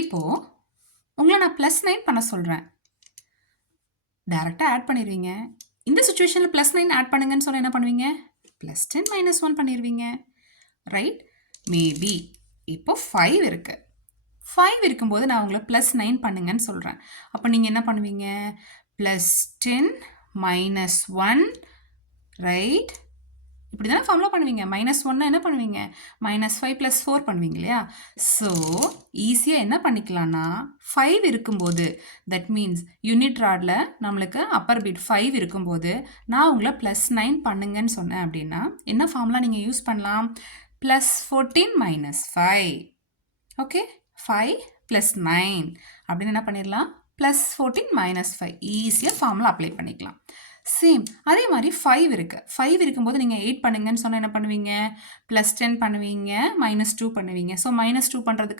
இப்போது உங்களை நான் +9 பண்ண சொல்கிறேன். டைரெக்டாக ஆட் பண்ணிடுவீங்க. இந்த சுச்சுவேஷனில் +9 ஆட் பண்ணுங்கன்னு சொன்னால் என்ன பண்ணுவீங்க? +10 -1 பண்ணிடுவீங்க. ரைட்? மேபி இப்போ 5 இருக்குது. 5 இருக்கும்போது நான் உங்களை +9 பண்ணுங்கன்னு சொல்கிறேன். அப்போ நீங்கள் என்ன பண்ணுவீங்க? +10 -1 ரைட்? இப்படி தானே ஃபார்முலா பண்ணுவீங்க. -1 என்ன பண்ணுவீங்க? -5 + 4 பண்ணுவீங்க இல்லையா? ஸோ ஈஸியாக என்ன பண்ணிக்கலாம்னா 5 இருக்கும்போது தட் மீன்ஸ் யூனிட் ராடில் நம்மளுக்கு அப்பர் பிட் 5 இருக்கும்போது நான் உங்களை +9 பண்ணுங்கன்னு சொன்னேன் அப்படின்னா என்ன ஃபார்முலா நீங்கள் யூஸ் பண்ணலாம்? +14 - 5. ஓகே, 5 + 9 அப்படின்னு என்ன பண்ணிடலாம்? +14 - 5 ஈஸியாக ஃபார்முலா அப்ளை பண்ணிக்கலாம். சேம் அதே மாதிரி 5 இருக்குது. 5 இருக்கும்போது நீங்கள் 8 பண்ணுங்கன்னு சொன்னால் என்ன பண்ணுவீங்க? +10 பண்ணுவீங்க, -2 பண்ணுவீங்க. ஸோ -2 பண்ணுறதுக்கு